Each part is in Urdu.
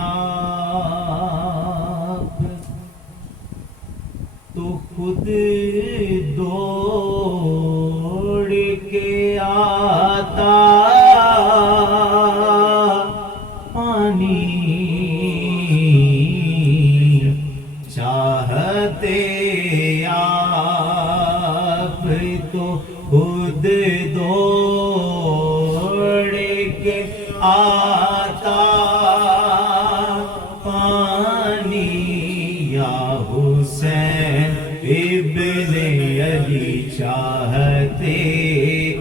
آپ تو خود دوڑ کے آتا پانی چاہتے آپ تو خود دوڑ کے آتا پانی یا حسین ابن علی چاہتے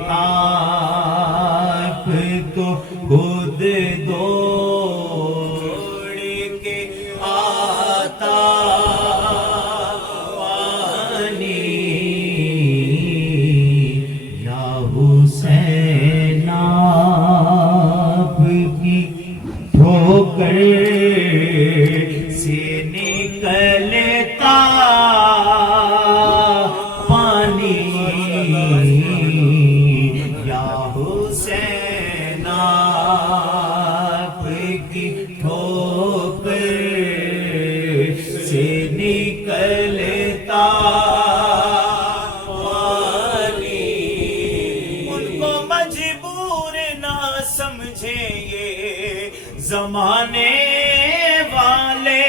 آپ تو خود دوڑ کے آتا پانی یا حسین آپ کی ٹھوکر سے نکلتا پانی یا حسین آپ کی ٹھوکر سے نکلتا پانی ان کو مجبور نہ سمجھیں یہ زمانے والے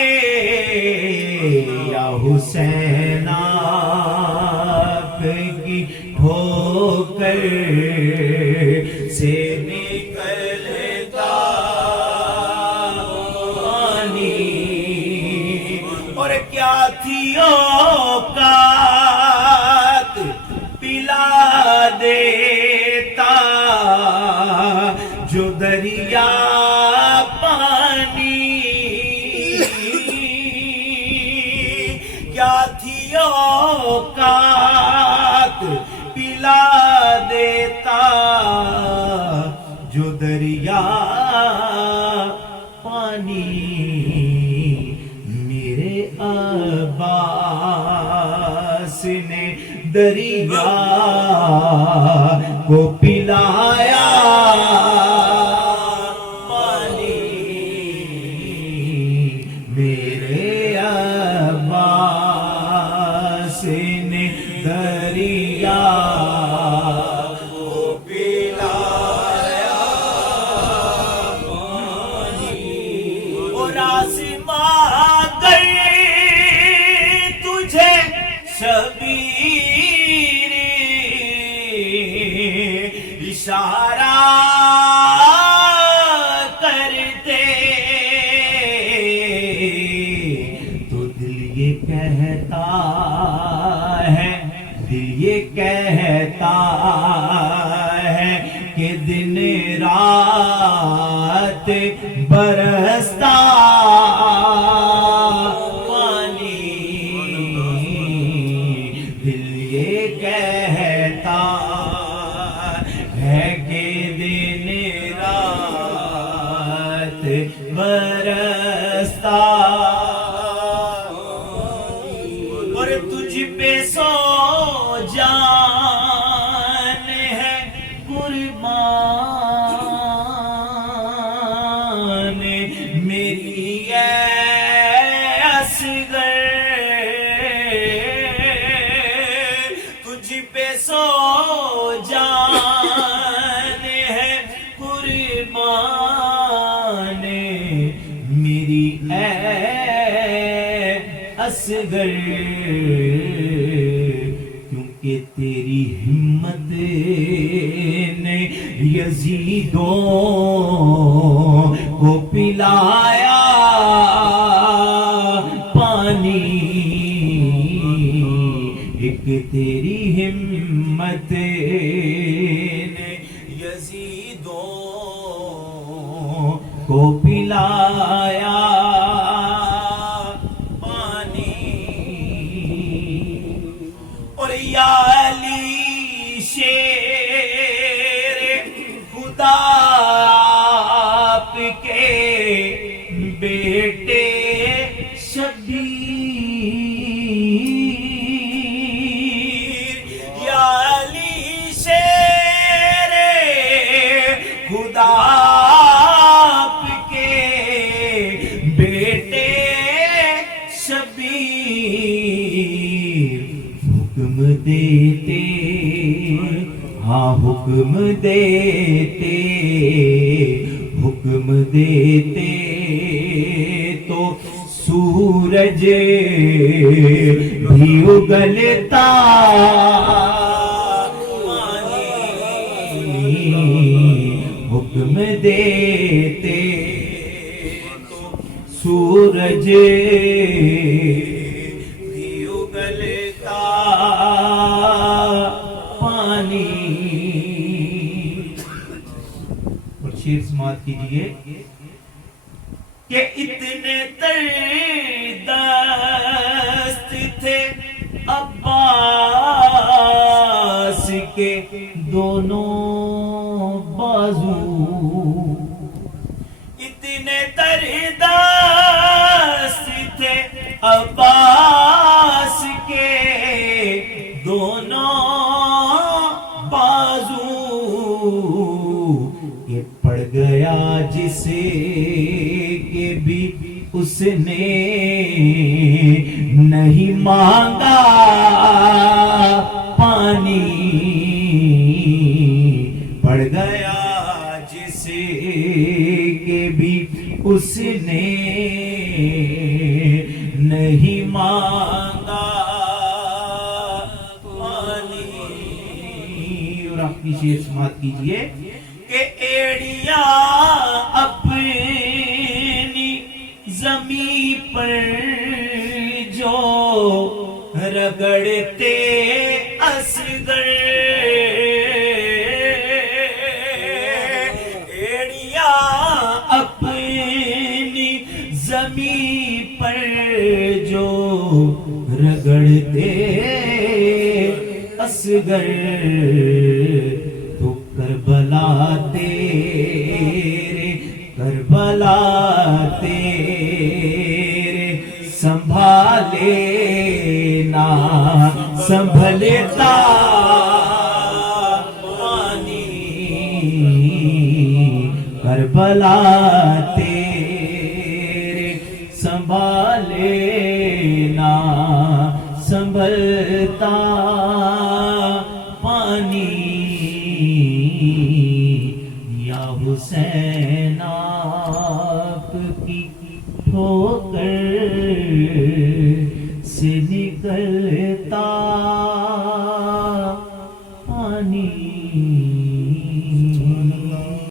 یا حسین آپ کی ٹھوکر سے نکلتا پانی اور کیا تھی اوقات پلا دیتا جو دریا پانی کیا تھی اوقات پلا دیتا جو دریا پانی میرے عباس نے دریا کو پلایا پانی میرے عباس نے دریا کو پلایا پانی اور آسمان گئے تجھے شبیر اشارہ کرتے تو دل یہ کہتا ہے کہ دن رات برستا پانی دل یہ کہتا ہے کہ دن رات برستا اور تجھ پہ سو جان ہے قربان میری اصغر تجھ پہ سو جان ہے قربان میری اصغر کیونکہ تیری ہمت نے یزیدوں کو پلایا پانی ایک تیری ہمت نے یزیدوں کو پلایا یا علی شیر خدا آپ کے بیٹے شبیر یا علی شیر خدا آپ کے دیتے ہاں حکم دیتے حکم دیتے تو سورج بھی اگلتا حکم دیتے تو سورج بھی اگلتا پانی. اور شیر سماعت کیجئے کہ اتنے تردست تھے عباس کے دونوں بازو, اتنے تردست تھے عباس کے دونوں بازو کہ پڑ گیا جسے کہ بھی اس نے نہیں مانگا پانی, پڑ گیا جسے کہ بھی اس نے نہیں مانگا پانی. اور آپ کی شعر سماعت کیجئے کہ ایڑیاں اپنی زمین پر جو رگڑتے اصغر, ایڑیاں اپنی زمین پر جو رگڑتے اصغر تو کربلا تیرے کربلا تیرے سنبھالے نہ سنبھلتا پانی, کربلا تیرے سنبھالے نہ سنبھلتا پانی. یا حسین آپ کی ٹھوکر